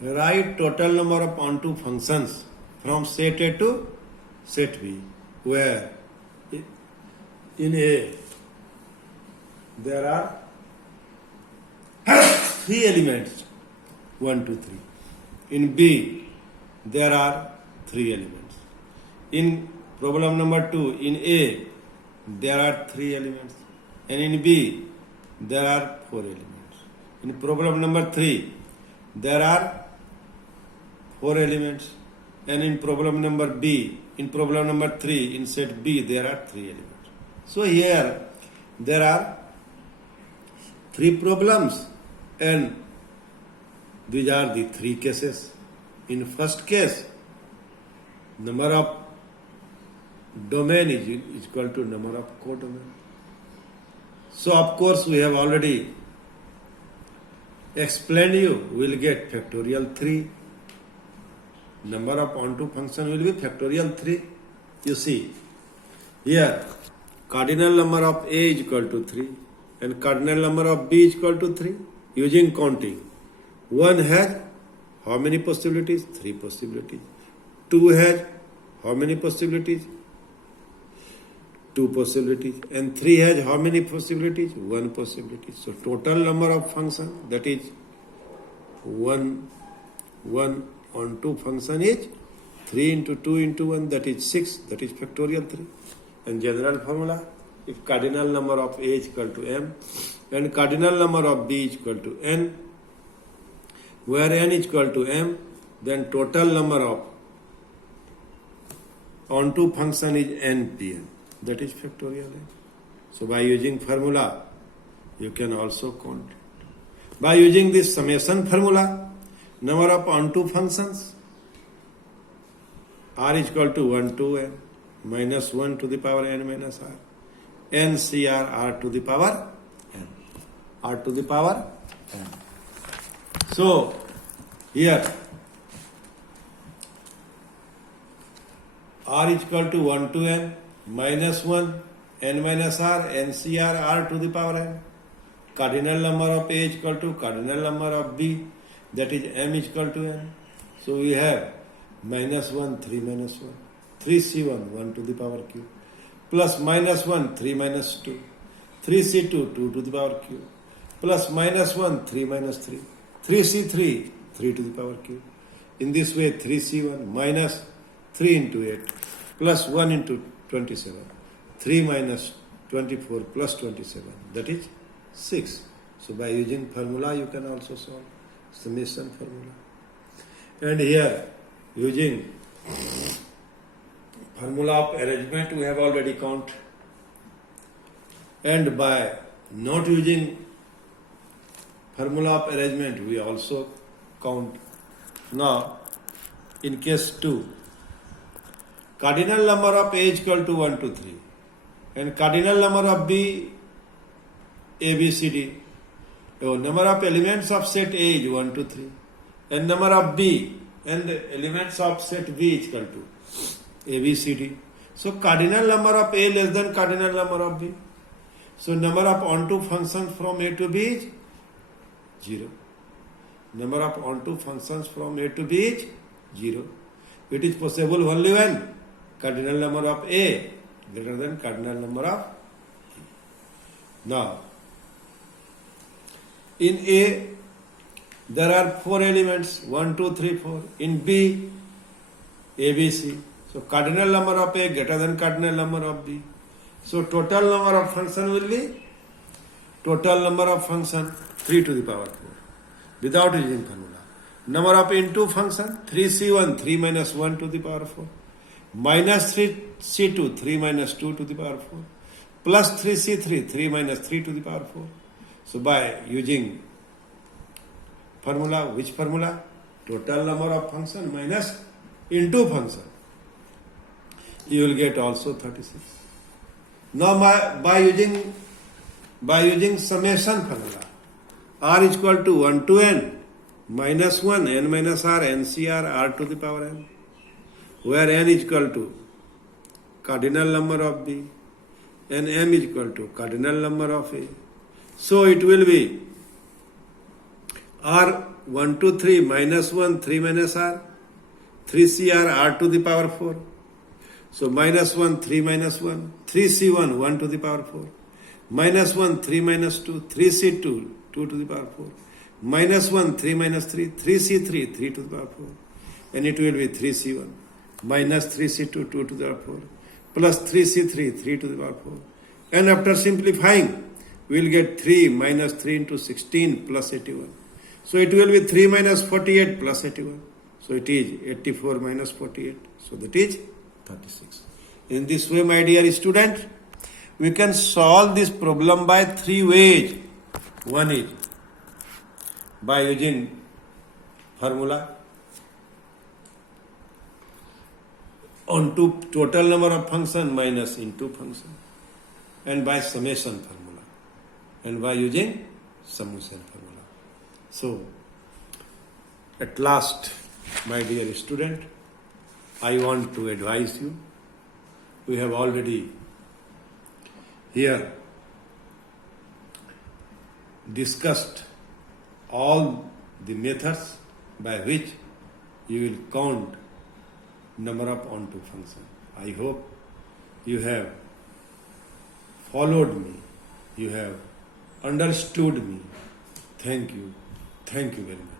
Write total number of onto functions from set A to set B, where in A there are three elements, 1, 2, 3. In B there are three elements. In problem number 2, in A there are three elements, and in B there are four elements. In problem number 3 there are four elements, and in problem number 3 in set B there are three elements. So here there are three problems, and these are the three cases. In first case, number of domain is equal to number of codomain. So of course we have already explained you, we will get factorial 3. Number of onto function will be factorial 3. You see, here cardinal number of A is equal to 3 and cardinal number of B is equal to 3. Using counting, 1 has how many possibilities? 3 possibilities. 2 has how many possibilities? 2 possibilities. And 3 has how many possibilities? 1 possibility. So total number of function, that is 1 onto function is 3 into 2 into 1, that is 6, that is factorial 3. And general formula, if cardinal number of A is equal to m and cardinal number of B is equal to n, where n is equal to m, then total number of onto function is npn, that is factorial n. So by using formula, you can also count. By using this summation formula, number of onto functions r is equal to 1 to n minus 1 to the power n minus r, ncr r to the power n, r to the power n. So here r is equal to 1 to n minus 1 n minus r, ncr r to the power n. Cardinal number of A is equal to cardinal number of B, that is m is equal to n. So we have minus 1, 3 minus 1, 3c1, 1 to the power q, plus minus 1, 3 minus 2, 3c2, 2 to the power q, plus minus 1, 3 minus 3, 3c3, 3 to the power q. In this way, 3c1 minus 3 into 8, plus 1 into 27, 3 minus 24 plus 27, that is 6. So by using formula, you can also solve summation formula. And here, using formula of arrangement, we have already count. And by not using formula of arrangement, we also count. Now, in case 2, cardinal number of A is equal to 1 to 3 and cardinal number of B, A, B, C, D. So number of elements of set A is 1 to 3 and number of B and elements of set B is equal to A, B, C, D. So cardinal number of A less than cardinal number of B. So number of onto functions from A to B is 0. Number of onto functions from A to B is 0. It is possible only when cardinal number of A greater than cardinal number of B. Now, in A, there are 4 elements, 1, 2, 3, 4. In B, A, B, C. So cardinal number of A greater than cardinal number of B. So total number of function will be total number of function 3 to the power 4 without using formula. Number of into function 3c1 3 minus 1 to the power 4 minus 3c2 3 minus 2 to the power 4 plus 3c3 3 minus 3 to the power 4. So by using formula, which formula? Total number of function minus into function. You will get also 36. Now by using summation formula, r is equal to 1 to n minus 1 n minus r ncr r to the power n, where n is equal to cardinal number of B and m is equal to cardinal number of A. So it will be R 1 to 3 minus 1 3 minus R 3CR R to the power 4. So minus 1 3 minus 1 3C1 1 to the power 4 minus 1 3 minus 2 3C2 2 to the power 4 minus 1 3 minus 3 3C3 3 to the power 4 and it will be 3C1 minus 3C2 2 to the power 4 plus 3C3 3 to the power 4 and after simplifying we will get 3 minus 3 into 16 plus 81. So it will be 3 minus 48 plus 81. So it is 84 minus 48. So that is 36. In this way, my dear student, we can solve this problem by 3 ways. One is by using formula onto total number of function minus into function and by summation formula and by using summation formula. So, at last, my dear student, I want to advise you. We have already here discussed all the methods by which you will count number of onto function. I hope you have followed me, you have understood me. Thank you very much.